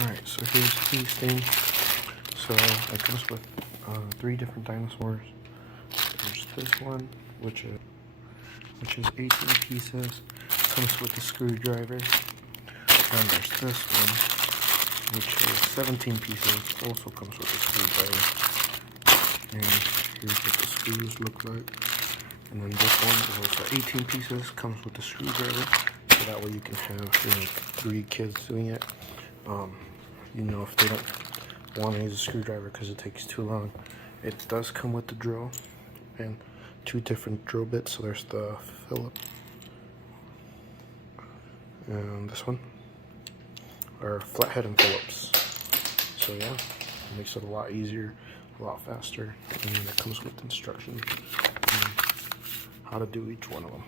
Alright, so here's the piece thing. So it comes with 3 different dinosaurs. There's this one, which is 18 pieces. Comes with a screwdriver. And there's this one, which is 17 pieces. Also comes with a screwdriver. And here's what the screws look like. And then this one is also 18 pieces. Comes with a screwdriver. So that way you can have 3 kids doing it. If they don't want to use a screwdriver because it takes too long. It does come with the drill and 2 different drill bits. So there's the Phillips and this one are flathead and Phillips. So yeah, it makes it a lot easier, a lot faster, and it comes with instructions on how to do each one of them.